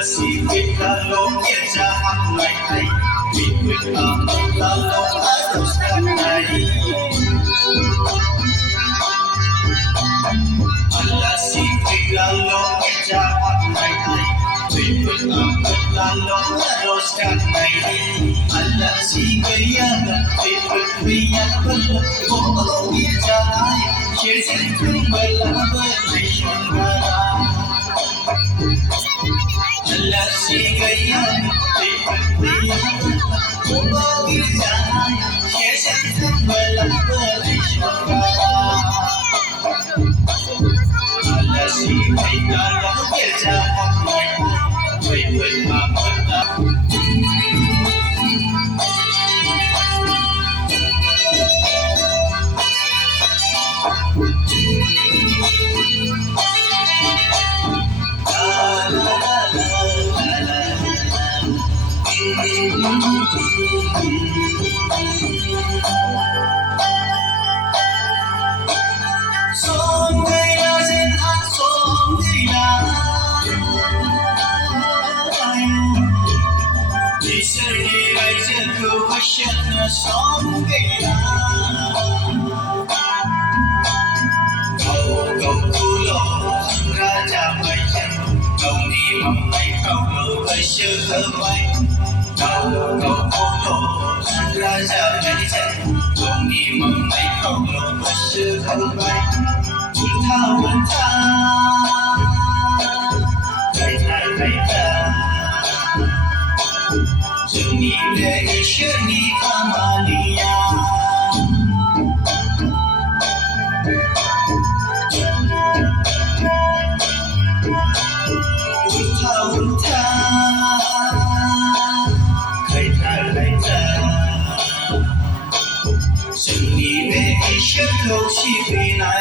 Sipit kalong jahat mai Bibit kalong harus kanai Allah sipit kalong jahat mai Bibit kalong harus kanai Allah si gaya bibit gaya oh jahat Shirsin kumbala bersyukur Allah si gaya Bagi jalan Syaitan terbelah bersyukur Allah si gaya Berjahat Berjahat Song gaya Kau kulo raja bayan Kau ni mamai kau lo bersyukur Kau kulo raja bayan Kau ni mamai kau lo bersyukur Ulta Kaita Seni dari seni amalia Ulta Kaita Seni dari seni